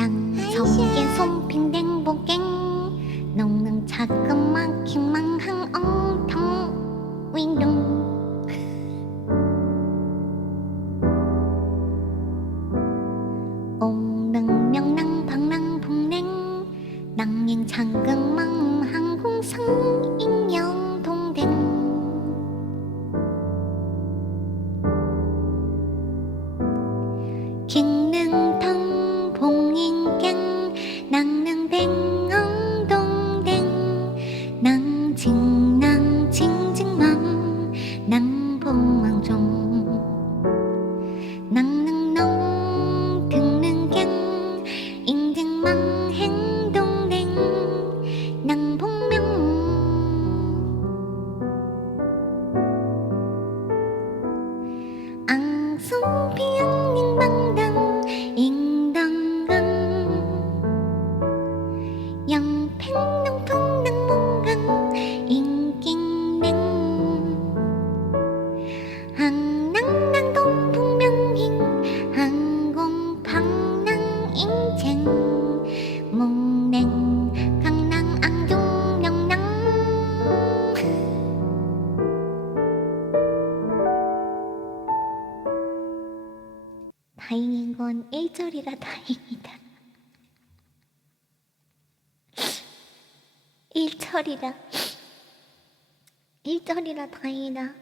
이게 손핑댕 보갱. 농능 자그마긴 망항 엉텅 윙둥 옹능 명랑 방랑 봉냉. 낭행 장금망 항공상 인영 낭능뱅 엉동댕 낭징낭 징징망 낭봉왕종 낭능농 등능갱 인등망 행동댕 낭봉명 앙송비 다행인 건 1절이라 다행이다. 1절이라 1절이라 다행이다